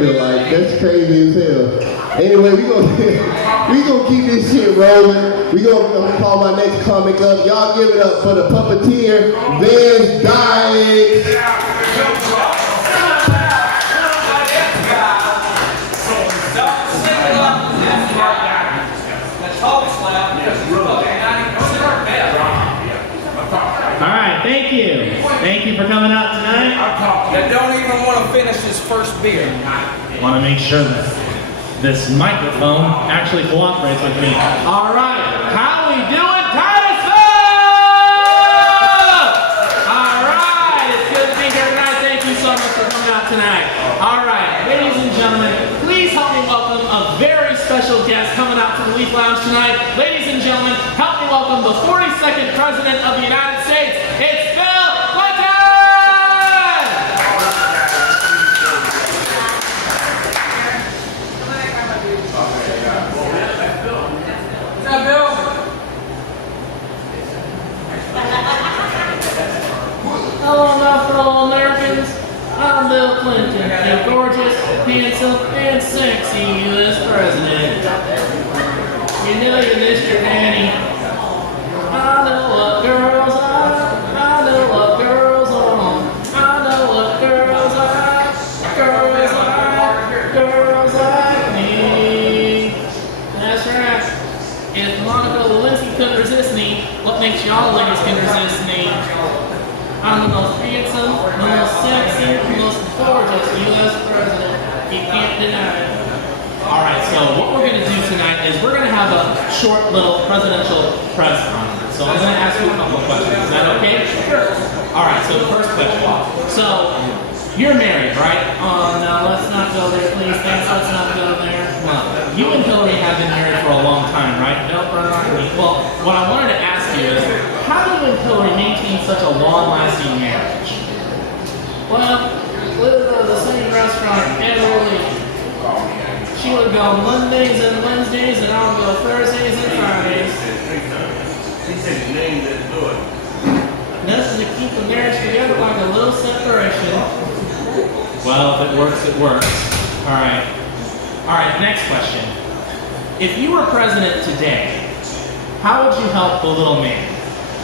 Like, that's crazy as hell. Anyway, we gonna keep this shit rolling. I'm gonna call my next comic up. Y'all give it up for the puppeteer, Vance, Dykes. Alright, thank you. Thank you for coming out tonight. That don't even want to finish his first beer. I want to make sure that this microphone actually cooperates with me. Alright, how we doing, Titusville? Alright, it's good to be here tonight. Thank you so much for coming out tonight. Alright, ladies and gentlemen, please help me welcome a very special guest coming out to the Leaf Lounge tonight. Ladies and gentlemen, help me welcome the 42nd President of the United States. It's Bill Clinton! What's up, Bill? Hello, my fellow Americans. I'm Bill Clinton, the gorgeous, handsome, and sexy U.S. President. You know you missed your nanny. I know what girls are. I know what girls want. I know what girls are. Girls like me. That's right. If Monica Lewinsky couldn't resist me, what makes y'all ladies can resist me? I'm the most handsome, the most sexy, the most gorgeous U.S. president. You can't deny it. Alright, so what we're going to do tonight is we're going to have a short little presidential press conference. So I'm going to ask you a couple of questions. Is that okay? Sure. Alright, so the first question. So, you're married, right? Oh, no, let's not go there, please. Thanks, let's not go there. Well, you and Hillary have been married for a long time, right? No, well, what I wanted to ask you is, how do you and Hillary maintain such a long-lasting marriage? Well, we would go to the same restaurant every week. She would go Mondays and Wednesdays, and I would go Thursdays and Fridays. This is to keep the marriage together like a little separation. Well, if it works, it works. Alright. Alright, next question. If you were president today, how would you help the little man?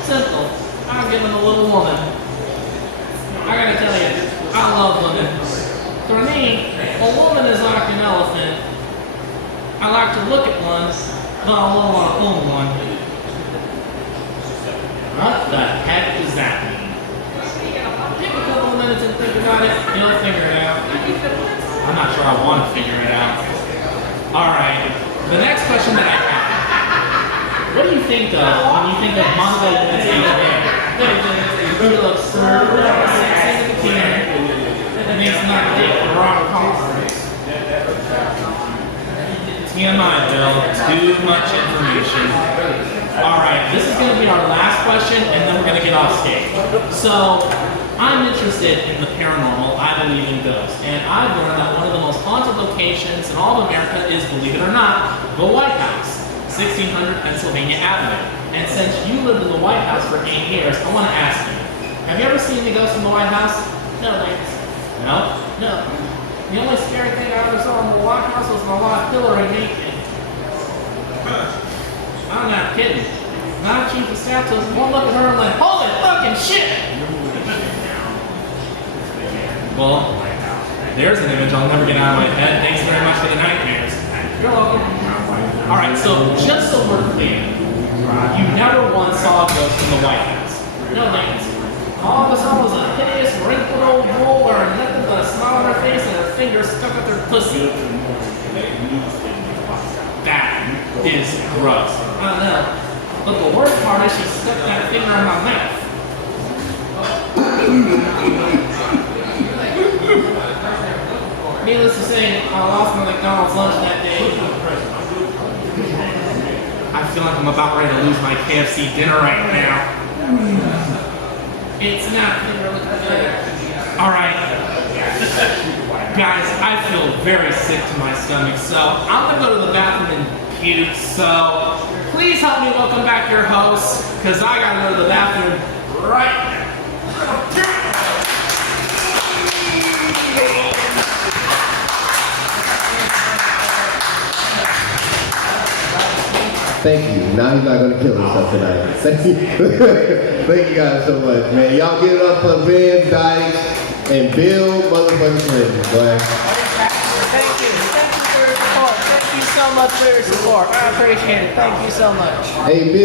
Simple. I'll give him a little woman. I gotta tell you, I love women. For me, a woman is like an elephant. I like to look at one, but I don't want to own one. What the heck does that mean? Take a couple of minutes and think about it, you'll figure it out. I'm not sure I want to figure it out. Alright, the next question that I have. What do you think of when you think of Monica Lewinsky today? She looks sexy in the bikini. It makes not take the wrong conference. TMI, Bill. Too much information. Alright, this is going to be our last question, and then we're going to get off stage. So, I'm interested in the paranormal. I believe in ghosts. And I've learned that one of the most haunted locations in all of America is, believe it or not, the White House. 1600 Pennsylvania Avenue. And since you lived in the White House for 8 years, I want to ask you, have you ever seen the ghost in the White House? No, thanks. No? No. The only scary thing I ever saw in the White House was my wife Hillary naked. I'm not kidding. My chief of staff took one look at her and went, holy fucking shit! Well, there's an image I'll never get out of my head. Thanks very much for the nightmares. You're welcome. Alright, so just so we're clear, you never once saw a ghost in the White House. No thanks. All of a sudden was a hideous, wrinkled old woman wearing nothing but a smile on her face and her fingers stuck up her pussy. That is gross. I know. But the worst part is she stuck that finger in my mouth. Needless to say, I lost my McDonald's lunch that day. I feel like I'm about ready to lose my KFC dinner right now. It's not really good. Alright. Guys, I feel very sick to my stomach, so I'm gonna go to the bathroom and puke, so please help me welcome back your hosts, because I gotta go to the bathroom right now. Thank you. Now he's not gonna kill himself tonight. Thank you. Thank you guys so much, man. Y'all give it up for Vance, Dykes, and Bill motherfucking Clinton. Go ahead. Thank you. Thank you for your support. Thank you so much for your support. I appreciate it. Thank you so much. Hey, Bill.